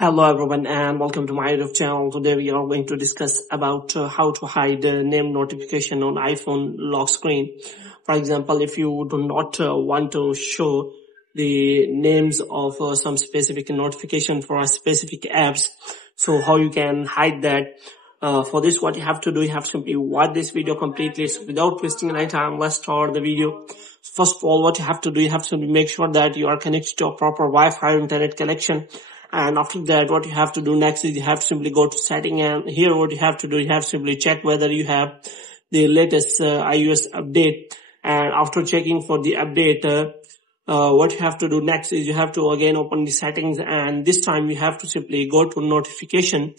Hello everyone and welcome to my YouTube channel. Today we are going to discuss about how to hide name notification on iPhone lock screen. For example, if you do not want to show the names of some specific notification for a specific apps, so how you can hide that. For this, what you have to do, you have to simply watch this video completely. So without wasting any time, let's start the video. First of all, what you have to do, you have to make sure that you are connected to a proper Wi-Fi or internet connection. And after that, what you have to do next is you have to simply go to setting, and here what you have to do, you have to simply check whether you have the latest iOS update. And after checking for the update, what you have to do next is you have to again open the settings, and this time you have to simply go to notification.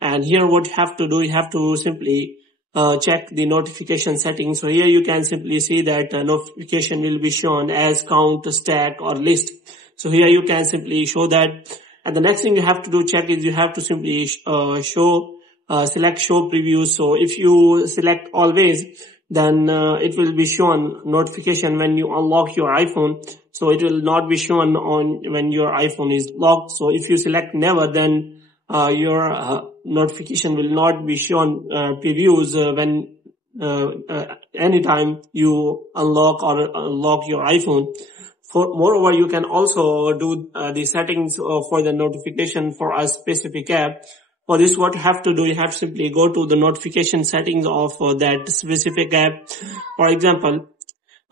And here what you have to do, you have to simply check the notification settings. So here you can simply see that notification will be shown as count, stack or list. So here you can simply show that. And the next thing you have to do check is you have to simply select show preview. So if you select always, then it will be shown notification when you unlock your iPhone. So it will not be shown on when your iPhone is locked. So if you select never, then your notification will not be shown previews when anytime you unlock or unlock your iPhone. Moreover, you can also do the settings for the notification for a specific app. For this, what you have to do, you have to simply go to the notification settings of that specific app. For example,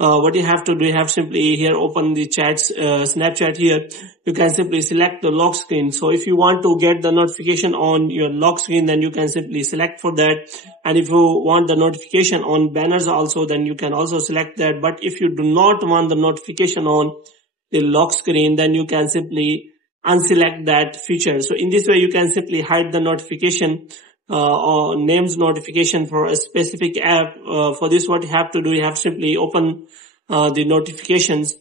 what you have to do, you have simply here open the chats, Snapchat here. You can simply select the lock screen. So if you want to get the notification on your lock screen, then you can simply select for that. And if you want the notification on banners also, then you can also select that. But if you do not want the notification on the lock screen, then you can simply unselect that feature. So in this way, you can simply hide the notification or names notification for a specific app. For this, what you have to do, you have to simply open the notifications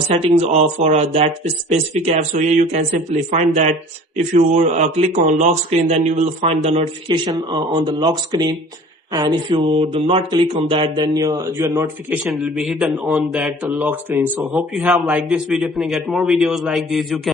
settings for that specific app. So here you can simply find that. If you click on lock screen, then you will find the notification on the lock screen. And if you do not click on that, then your notification will be hidden on that lock screen. So hope you have liked this video. If you get more videos like this, you can